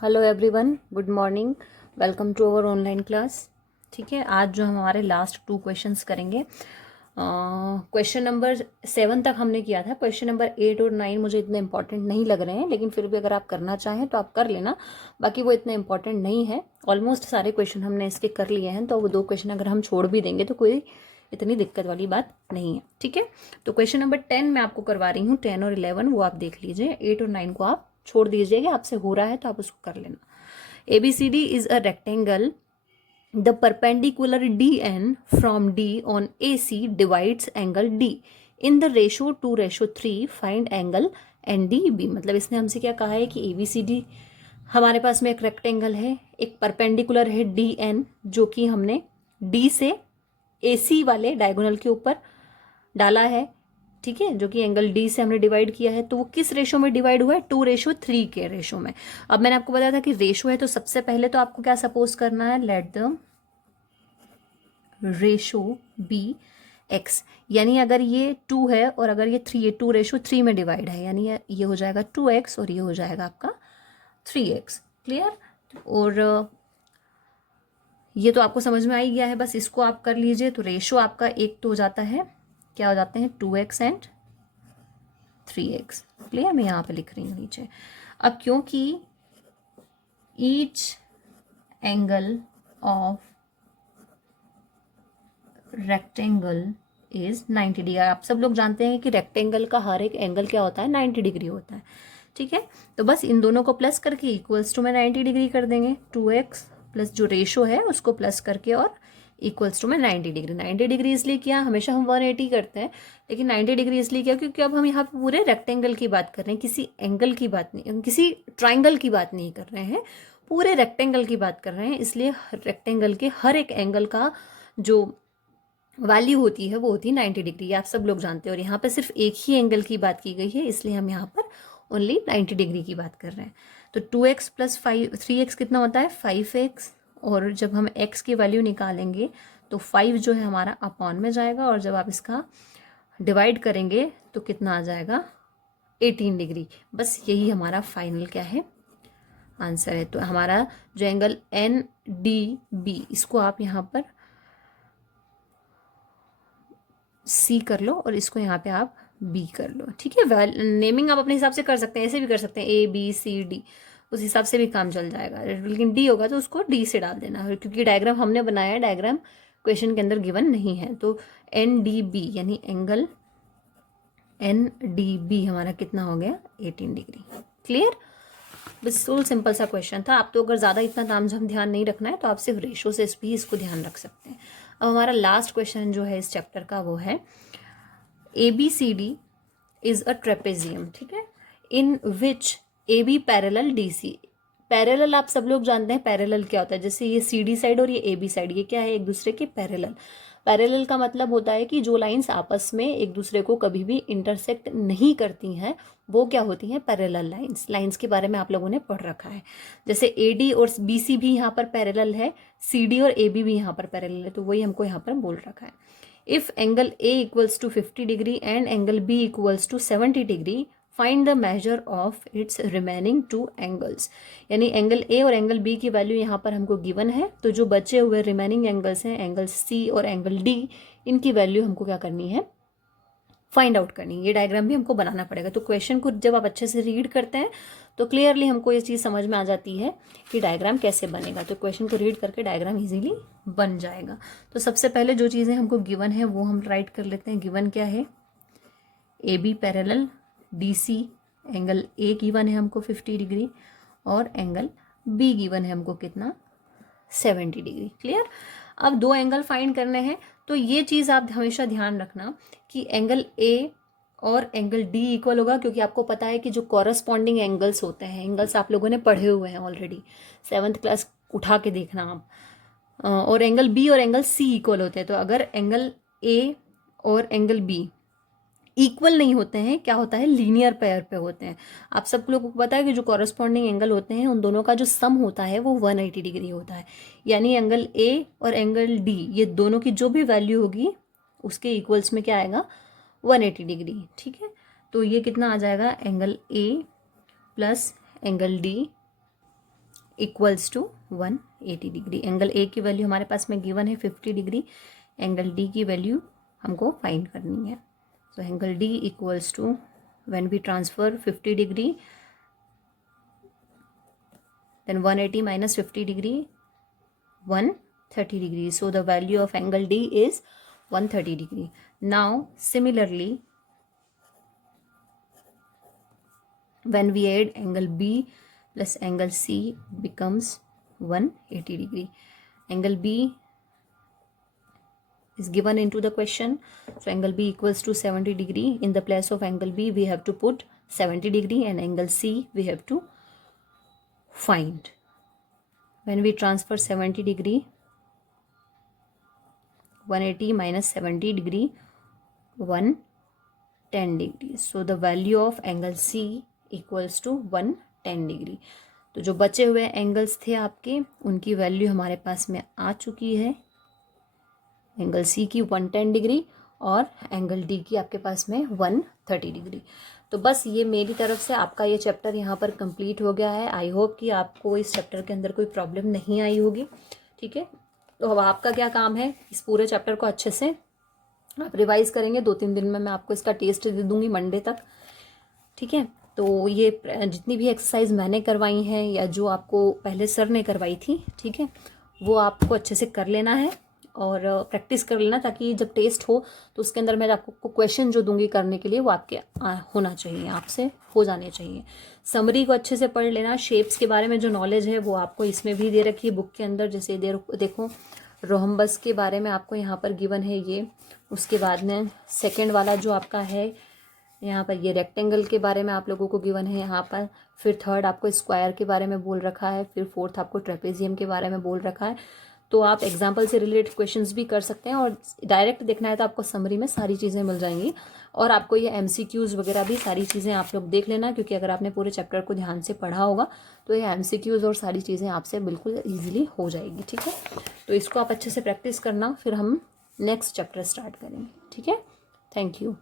Hello everyone, good morning. Welcome to our online class. ठीक है, आज जो हम हमारे लास्ट 2 क्वेश्चंस करेंगे। क्वेश्चन नंबर 7 तक हमने किया था। क्वेश्चन नंबर 8 और 9 मुझे इतने इंपॉर्टेंट नहीं लग रहे हैं, लेकिन फिर भी अगर आप करना चाहें तो आप कर लेना। बाकी वो इतने इंपॉर्टेंट नहीं है। ऑलमोस्ट सारे क्वेश्चन हमने इसके कर लिए हैं, तो वो 2 क्वेश्चन अगर हम छोड़ भी देंगे तो कोई इतनी दिक्कत वाली बात नहीं है। ठीक है, तो क्वेश्चन नंबर 10 मैं आपको करवा रही हूँ। 10 और 11 वो आप देख लीजिए। 8 और 9 को आप छोड़ दीजिएगा, आपसे हो रहा है तो आप उसको कर लेना। ABCD is a rectangle. The perpendicular DN from D on AC divides angle D. In the ratio 2:3 find angle NDB। मतलब इसने हमसे क्या कहा है कि ABCD हमारे पास में एक रेक्टेंगल है, एक परपेंडिकुलर है DN, जो कि हमने D से AC वाले डायगोनल के ऊपर डाला है। ठीक है, जो कि एंगल डी से हमने डिवाइड किया है। तो वो किस रेशो में डिवाइड हुआ है? 2:3 के रेशो में। अब मैंने आपको बताया था कि रेशो है, तो सबसे पहले तो आपको क्या सपोज करना है? Let the ratio be x. यानी अगर ये 2 है और अगर ये 3 है, 2:3 में डिवाइड है, यानी ये हो जाएगा 2x और ये हो जाएगा आपका 3x। क्लियर? और ये तो आपको समझ में आ ही गया है, बस इसको आप कर लीजिए। तो रेशो आपका एक तो हो जाता है, क्या हो जाते हैं? 2x and 3x। क्लियर? मैं यहाँ पे लिख रही हूँ नीचे। अब क्योंकि each angle of rectangle is 90 degree. आप सब लोग जानते हैं कि रेक्टेंगल का हर एक एंगल क्या होता है? 90 डिग्री होता है। ठीक है, तो बस इन दोनों को प्लस करके इक्वल्स टू में 90 डिग्री कर देंगे। 2x प्लस जो रेशो है उसको प्लस करके और इक्वल्स टू में 90 डिग्री। 90 डिग्री इसलिए किया, हमेशा हम 180 करते हैं, लेकिन 90 डिग्री इसलिए किया क्योंकि अब हम यहाँ पे पूरे रेक्टेंगल की बात कर रहे हैं, किसी एंगल की बात नहीं, किसी ट्राइंगल की बात नहीं कर रहे हैं, पूरे रेक्टेंगल की बात कर रहे हैं। इसलिए रेक्टेंगल के हर एक एंगल का जो वैल्यू होती है वो होती है 90 डिग्री। आप सब लोग जानते हैं। और यहाँ पे सिर्फ एक ही एंगल की बात की गई है, इसलिए हम यहाँ पर ओनली 90 डिग्री की बात कर रहे हैं। तो 2x प्लस 3x कितना होता है? 5x। और जब हम x की वैल्यू निकालेंगे तो 5 जो है हमारा अपॉन में जाएगा, और जब आप इसका डिवाइड करेंगे तो कितना आ जाएगा? 18 डिग्री। बस यही हमारा फाइनल क्या है? आंसर है। तो हमारा जो एंगल NDB, इसको आप यहाँ पर सी कर लो और इसको यहाँ पे आप बी कर लो। ठीक है, नेमिंग आप अपने हिसाब से कर सकते हैं, ऐसे भी कर सकते हैं ABCD, उस हिसाब से भी काम चल जाएगा। लेकिन डी होगा तो उसको डी से डाल देना, क्योंकि डायग्राम हमने बनाया है, डायग्राम क्वेश्चन के अंदर गिवन नहीं है। तो NDB यानी एंगल NDB हमारा कितना हो गया? 18 डिग्री। क्लियर? बिल्कुल सिंपल सा क्वेश्चन था। आप तो अगर ज़्यादा इतना तामझाम ध्यान नहीं रखना है तो आप सिर्फ रेशो से भी इसको ध्यान रख सकते हैं। अब हमारा लास्ट क्वेश्चन जो है इस चैप्टर का वो है ABCD इज अ ट्रेपेजियम। ठीक है, इन विच AB पैरेलल DC। पैरेलल आप सब लोग जानते हैं पैरेलल क्या होता है। जैसे ये CD साइड और ये AB साइड, ये क्या है? एक दूसरे के पैरेलल। पैरेलल का मतलब होता है कि जो लाइंस आपस में एक दूसरे को कभी भी इंटरसेक्ट नहीं करती हैं, वो क्या होती हैं? Parallel lines. लाइंस के बारे में आप लोगों ने पढ़ रखा है। जैसे AD और BC भी यहाँ पर पैरेलल है, CD और AB भी यहाँ पर पैरेलल है, तो वही हमको यहाँ पर बोल रखा है। If angle A equals to 50 degree and angle B equals to 70 degree, find the measure of its remaining two angles। यानी एंगल A और एंगल B की वैल्यू यहाँ पर हमको गिवन है, तो जो बचे हुए रिमेनिंग एंगल्स हैं, एंगल C और एंगल D, इनकी वैल्यू हमको क्या करनी है? फाइंड आउट करनी है। ये डायग्राम भी हमको बनाना पड़ेगा। तो क्वेश्चन को जब आप अच्छे से रीड करते हैं तो क्लियरली हमको ये चीज़ समझ में आ जाती है कि डायग्राम कैसे बनेगा। तो क्वेश्चन को रीड करके डायग्राम इजीली बन जाएगा। तो सबसे पहले जो चीज़ें हमको गिवन है वो हम राइट कर लेते हैं। गिवन क्या है? AB parallel DC, angle A given है हमको 50 डिग्री, और एंगल B गिवन है हमको कितना? 70 डिग्री। क्लियर? अब 2 एंगल फाइंड करने हैं, तो ये चीज़ आप हमेशा ध्यान रखना कि एंगल A और एंगल D इक्वल होगा, क्योंकि आपको पता है कि जो कॉरस्पॉन्डिंग एंगल्स होते हैं, एंगल्स आप लोगों ने पढ़े हुए हैं ऑलरेडी, 7th क्लास उठा के देखना आप। और एंगल B और एंगल C इक्वल होते हैं। तो अगर एंगल A और एंगल B इक्वल नहीं होते हैं, क्या होता है? लीनियर पेयर पे होते हैं। आप सब लोगों को पता है कि जो कॉरस्पॉन्डिंग एंगल होते हैं उन दोनों का जो सम होता है वो 180 डिग्री होता है। यानी एंगल A और एंगल D, ये दोनों की जो भी वैल्यू होगी उसके इक्वल्स में क्या आएगा? 180 डिग्री। ठीक है, तो ये कितना आ जाएगा? Angle A plus angle D equals to 180 degree. Angle A की वैल्यू हमारे पास में गिवन है 50 डिग्री, एंगल डी की वैल्यू हमको फाइंड करनी है। So angle D equals to, when we transfer 50 degree then 180 minus 50 degree 130 degree. So the value of angle D is 130 degree. Now similarly when we add angle B plus angle C becomes 180 degree. Angle B is given into the question. So angle B equals to 70 degree. In the place of angle B we have to put 70 degree and angle C we have to find. When we transfer 70 degree, 180 minus 70 degree 110 degree. So the value of angle C equals to 110 degree. तो जो बचे हुए angles थे आपके उनकी value हमारे पास में आ चुकी है। एंगल C की 110 डिग्री और एंगल D की आपके पास में 130 डिग्री। तो बस ये मेरी तरफ से आपका ये चैप्टर यहाँ पर कंप्लीट हो गया है। आई होप कि आपको इस चैप्टर के अंदर कोई प्रॉब्लम नहीं आई होगी। ठीक है, तो अब आपका क्या काम है, इस पूरे चैप्टर को अच्छे से आप रिवाइज करेंगे। 2-3 दिन में मैं आपको इसका टेस्ट दे दूँगी मंडे तक। ठीक है, तो ये जितनी भी एक्सरसाइज मैंने करवाई हैं या जो आपको पहले सर ने करवाई थी, ठीक है, वो आपको अच्छे से कर लेना है और प्रैक्टिस कर लेना, ताकि जब टेस्ट हो तो उसके अंदर मैं आपको क्वेश्चन जो दूंगी करने के लिए वो आपके होना चाहिए, आपसे हो जाने चाहिए। समरी को अच्छे से पढ़ लेना। शेप्स के बारे में जो नॉलेज है वो आपको इसमें भी दे रखी है बुक के अंदर। जैसे देखो रोहम्बस के बारे में आपको यहाँ पर गिवन है ये। उसके बाद में सेकेंड वाला जो आपका है यहाँ पर ये रेक्टेंगल के बारे में आप लोगों को गिवन है यहाँ पर। फिर थर्ड आपको स्क्वायर के बारे में बोल रखा है। फिर फोर्थ आपको ट्रेपेजियम के बारे में बोल रखा है। तो आप एग्जाम्पल से रिलेटेड क्वेश्चंस भी कर सकते हैं और डायरेक्ट देखना है तो आपको समरी में सारी चीज़ें मिल जाएंगी। और आपको ये MCQs वगैरह भी सारी चीज़ें आप लोग देख लेना, क्योंकि अगर आपने पूरे चैप्टर को ध्यान से पढ़ा होगा तो ये MCQs और सारी चीज़ें आपसे बिल्कुल ईजिली हो जाएगी। ठीक है, तो इसको आप अच्छे से प्रैक्टिस करना, फिर हम नेक्स्ट चैप्टर स्टार्ट करेंगे। ठीक है, थैंक यू।